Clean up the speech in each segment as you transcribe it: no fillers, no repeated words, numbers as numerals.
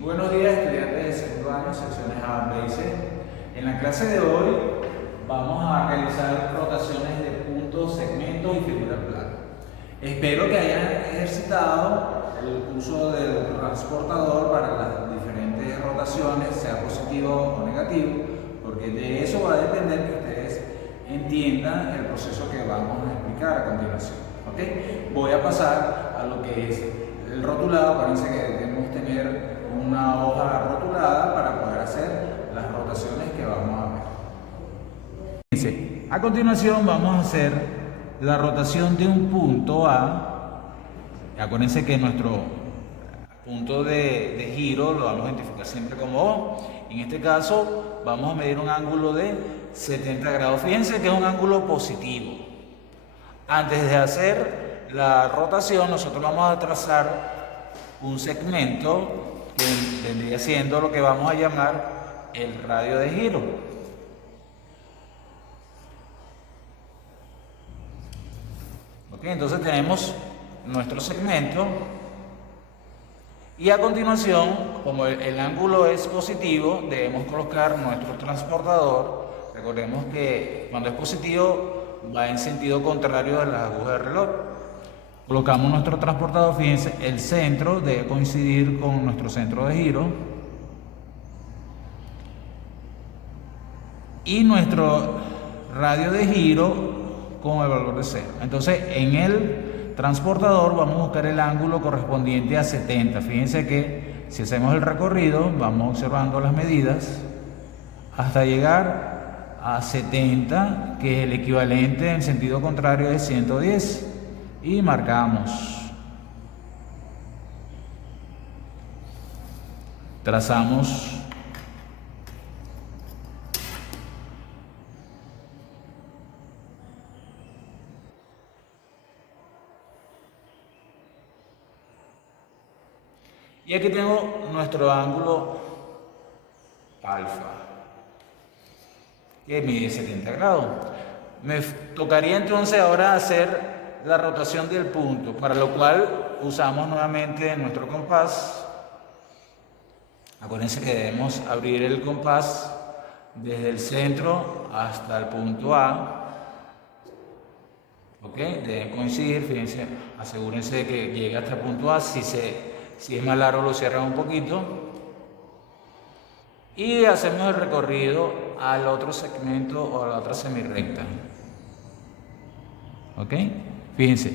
Buenos días, estudiantes de segundo año, secciones A, B y C. En la clase de hoy vamos a realizar rotaciones de puntos, segmentos y figuras planas. Espero que hayan ejercitado el uso del transportador para las diferentes rotaciones, sea positivo o negativo, porque de eso va a depender que ustedes entiendan el proceso que vamos a explicar a continuación. ¿Okay? Voy a pasar a lo que es el rotulado. Acuérdense que debemos tener una hoja rotulada para poder hacer las rotaciones que vamos a ver. Fíjense, a continuación vamos a hacer la rotación de un punto A. Acuérdense que nuestro punto de giro lo vamos a identificar siempre como O. En este caso vamos a medir un ángulo de 70 grados. Fíjense que es un ángulo positivo. Antes de hacer la rotación, nosotros vamos a trazar un segmento que vendría siendo lo que vamos a llamar el radio de giro. ¿Ok? Entonces tenemos nuestro segmento y a continuación, como el ángulo es positivo, debemos colocar nuestro transportador. Recordemos que cuando es positivo va en sentido contrario de las agujas del reloj. Colocamos nuestro transportador, fíjense, el centro debe coincidir con nuestro centro de giro y nuestro radio de giro con el valor de 0. Entonces en el transportador vamos a buscar el ángulo correspondiente a 70. Fíjense que si hacemos el recorrido, vamos observando las medidas hasta llegar a 70, que es el equivalente en sentido contrario de 110. Y marcamos, trazamos y aquí tengo nuestro ángulo alfa, que mide 70 grados. Me tocaría entonces ahora hacer la rotación del punto, para lo cual usamos nuevamente nuestro compás. Acuérdense que debemos abrir el compás desde el centro hasta el punto A. ¿Ok? Deben coincidir, fíjense, asegúrense de que llegue hasta el punto A. Si es más largo, lo cierran un poquito. Y hacemos el recorrido al otro segmento o a la otra semirrecta. ¿Ok? Fíjense,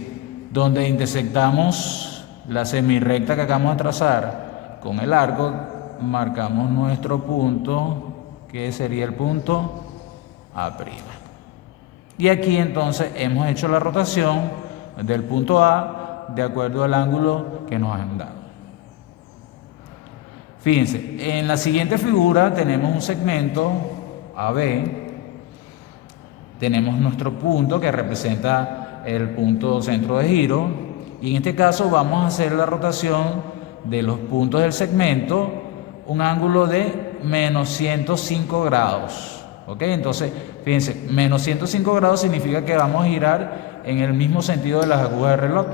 donde intersectamos la semirrecta que acabamos de trazar con el arco, marcamos nuestro punto, que sería el punto A'. Y aquí entonces hemos hecho la rotación del punto A de acuerdo al ángulo que nos han dado. Fíjense, en la siguiente figura tenemos un segmento AB, tenemos nuestro punto que representa el punto centro de giro, y en este caso vamos a hacer la rotación de los puntos del segmento, un ángulo de menos 105 grados. ¿Ok? Entonces, fíjense, menos 105 grados significa que vamos a girar en el mismo sentido de las agujas del reloj.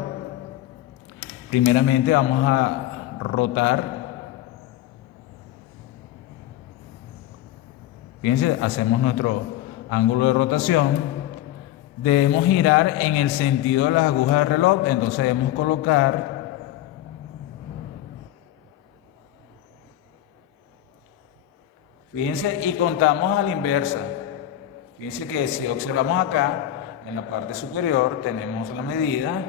Primeramente vamos a rotar. Fíjense, hacemos nuestro ángulo de rotación. Debemos girar en el sentido de las agujas del reloj, entonces debemos colocar fíjense y contamos a la inversa. Fíjense que si observamos acá en la parte superior tenemos la medida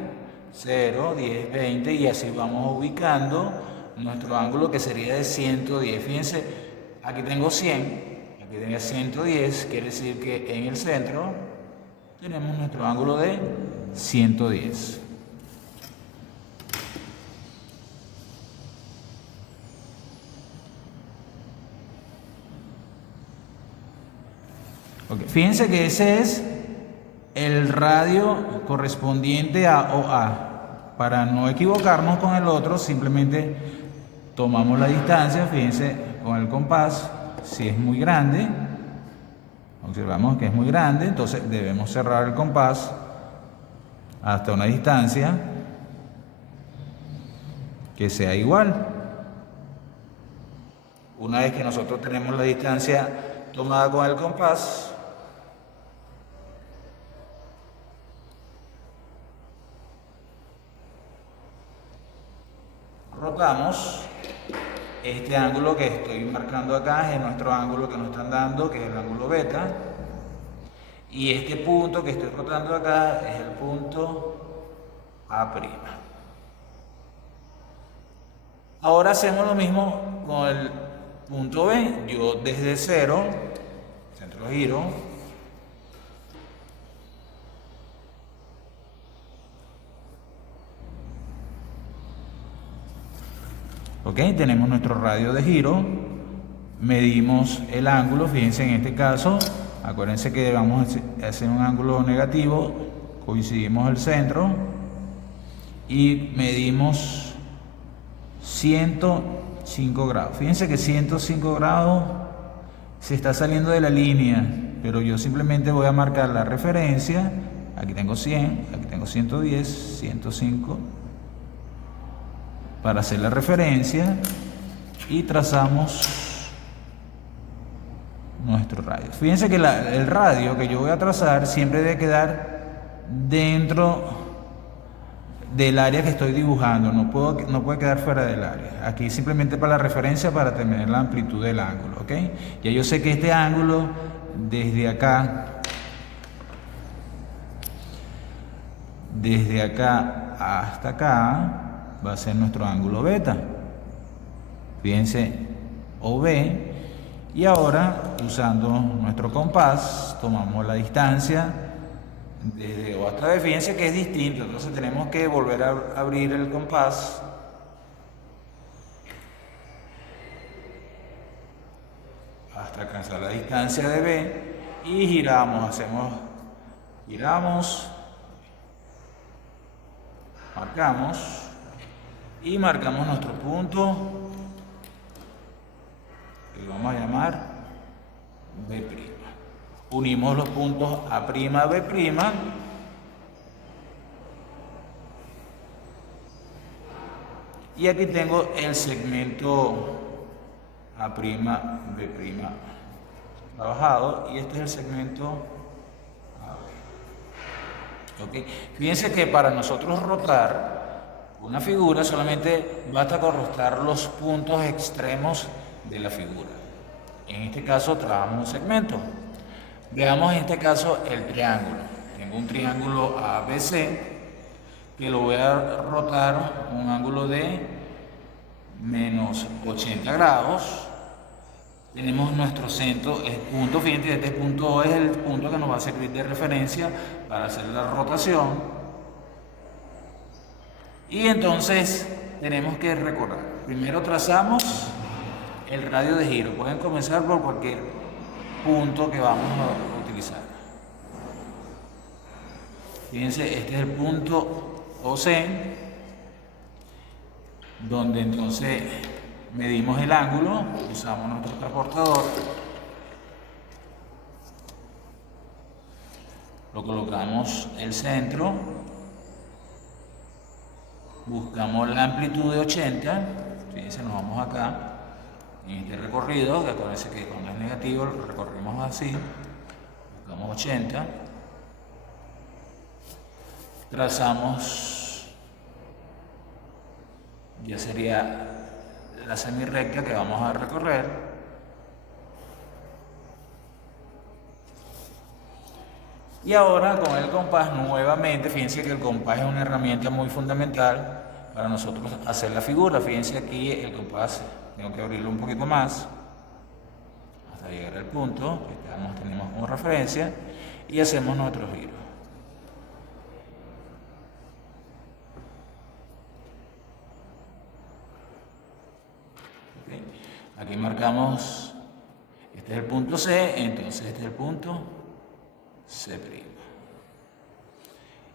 0, 10, 20 y así vamos ubicando nuestro ángulo, que sería de 110. Fíjense, aquí tengo 100, aquí tenía 110, quiere decir que en el centro tenemos nuestro ángulo de 110. Okay. Fíjense que ese es el radio correspondiente a OA. Para no equivocarnos con el otro, simplemente tomamos la distancia, fíjense, con el compás. Si es muy grande, observamos que es muy grande, entonces debemos cerrar el compás hasta una distancia que sea igual. Una vez que nosotros tenemos la distancia tomada con el compás, rotamos. Este ángulo que estoy marcando acá es nuestro ángulo que nos están dando, que es el ángulo beta. Y este punto que estoy rotando acá es el punto A'. Ahora hacemos lo mismo con el punto B. Yo desde cero, centro de giro, ok, tenemos nuestro radio de giro, medimos el ángulo. Fíjense en este caso, acuérdense que vamos a hacer un ángulo negativo, coincidimos el centro y medimos 105 grados. Fíjense que 105 grados se está saliendo de la línea, pero yo simplemente voy a marcar la referencia. Aquí tengo 100, aquí tengo 110, 105, para hacer la referencia, y trazamos nuestro radio. Fíjense que el radio que yo voy a trazar siempre debe quedar dentro del área que estoy dibujando, no puede quedar fuera del área. Aquí simplemente para la referencia, para tener la amplitud del ángulo, ¿ok? Ya yo sé que este ángulo desde acá hasta acá va a ser nuestro ángulo beta. Fíjense, OB. Y ahora, usando nuestro compás, tomamos la distancia desde O hasta B. Fíjense que es distinto, entonces tenemos que volver a abrir el compás hasta alcanzar la distancia de B y giramos, marcamos y marcamos nuestro punto, que lo vamos a llamar B'. Unimos los puntos A', B', y aquí tengo el segmento A', B' trabajado, y este es el segmento AB. ¿Okay? Fíjense que para nosotros rotar una figura solamente basta con rotar los puntos extremos de la figura. En este caso trabajamos un segmento. Veamos en este caso el triángulo. Tengo un triángulo ABC que lo voy a rotar un ángulo de menos 80 grados. Tenemos nuestro centro, el punto. Fíjense, este punto es el punto que nos va a servir de referencia para hacer la rotación. Y entonces tenemos que recordar. Primero trazamos el radio de giro. Pueden comenzar por cualquier punto que vamos a utilizar. Fíjense, este es el punto OC, donde entonces medimos el ángulo, usamos nuestro transportador, lo colocamos el centro, buscamos la amplitud de 80, fíjense, nos vamos acá en este recorrido, que acuérdense que cuando es negativo lo recorrimos así, buscamos 80, trazamos, ya sería la semirrecta que vamos a recorrer, y ahora con el compás nuevamente. Fíjense que el compás es una herramienta muy fundamental para nosotros hacer la figura. Fíjense aquí el compás, tengo que abrirlo un poquito más hasta llegar al punto que tenemos como referencia, y hacemos nuestro giro. ¿Okay? Aquí marcamos, este es el punto C, entonces este es el punto C'.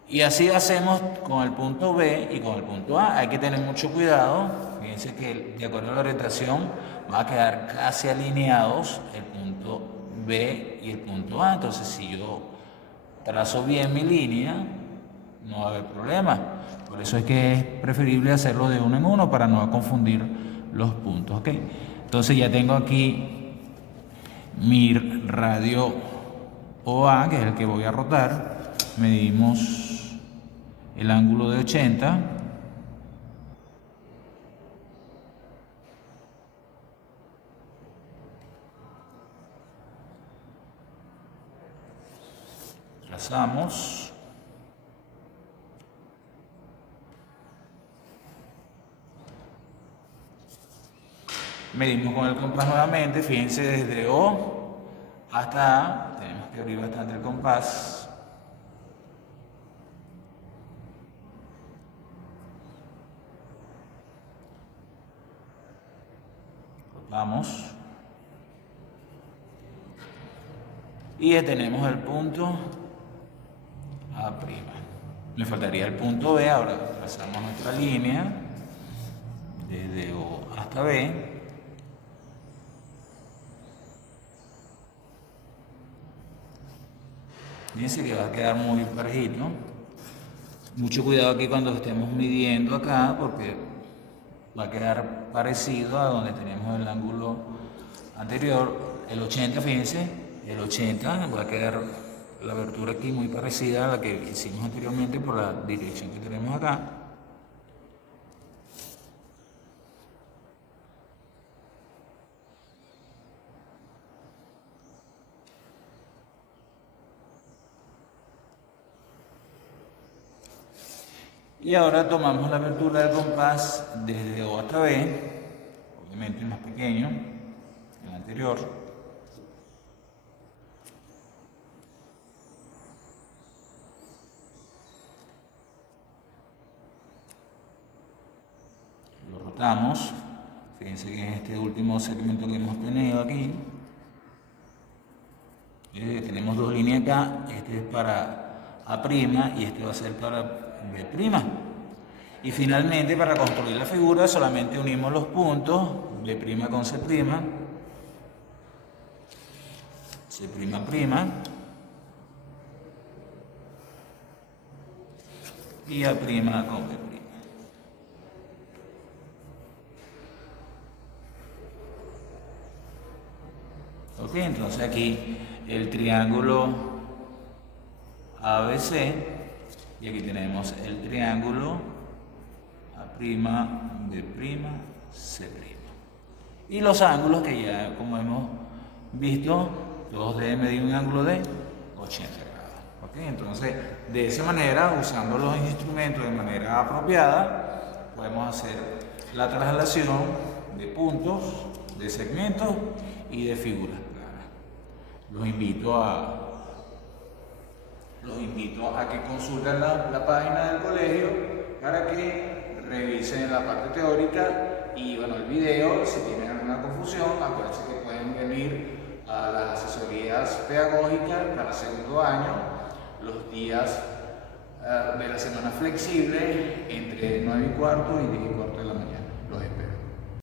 Y así hacemos con el punto B y con el punto A. Hay que tener mucho cuidado. Fíjense que de acuerdo a la orientación va a quedar casi alineados el punto B y el punto A. Entonces, si yo trazo bien mi línea, no va a haber problema. Por eso es que es preferible hacerlo de uno en uno para no confundir los puntos. ¿Okay? Entonces ya tengo aquí mi radio OA, que es el que voy a rotar. Medimos el ángulo de 80. Trazamos. Medimos con el compás nuevamente, fíjense desde O hasta A, tenemos que abrir bastante el compás. Vamos. Y detenemos el punto A'. Le faltaría el punto B, ahora trazamos nuestra línea desde O hasta B. Fíjense que va a quedar muy parejito. Mucho cuidado aquí cuando estemos midiendo acá, porque va a quedar parecido a donde tenemos el ángulo anterior. El 80, fíjense, el 80 va a quedar la abertura aquí muy parecida a la que hicimos anteriormente por la dirección que tenemos acá. Y ahora tomamos la abertura del compás desde O hasta B, obviamente más pequeño que el anterior. Lo rotamos. Fíjense que en este último segmento que hemos tenido aquí, tenemos dos líneas acá, este es para A' y este va a ser para B'. Y finalmente, para construir la figura, solamente unimos los puntos B' con C', C'' y A' con B'. Ok, entonces aquí el triángulo ABC, y aquí tenemos el triángulo A', B', C'. Y los ángulos que ya, como hemos visto, todos deben medir un ángulo de 80 grados. ¿Ok? Entonces, de esa manera, usando los instrumentos de manera apropiada, podemos hacer la traslación de puntos, de segmentos y de figuras planas. Los invito a que consulten la página del colegio para que revisen la parte teórica y bueno, el video. Si tienen alguna confusión, acuérdense que pueden venir a las asesorías pedagógicas para segundo año los días de la semana flexible entre 9:15 y 10:15 de la mañana.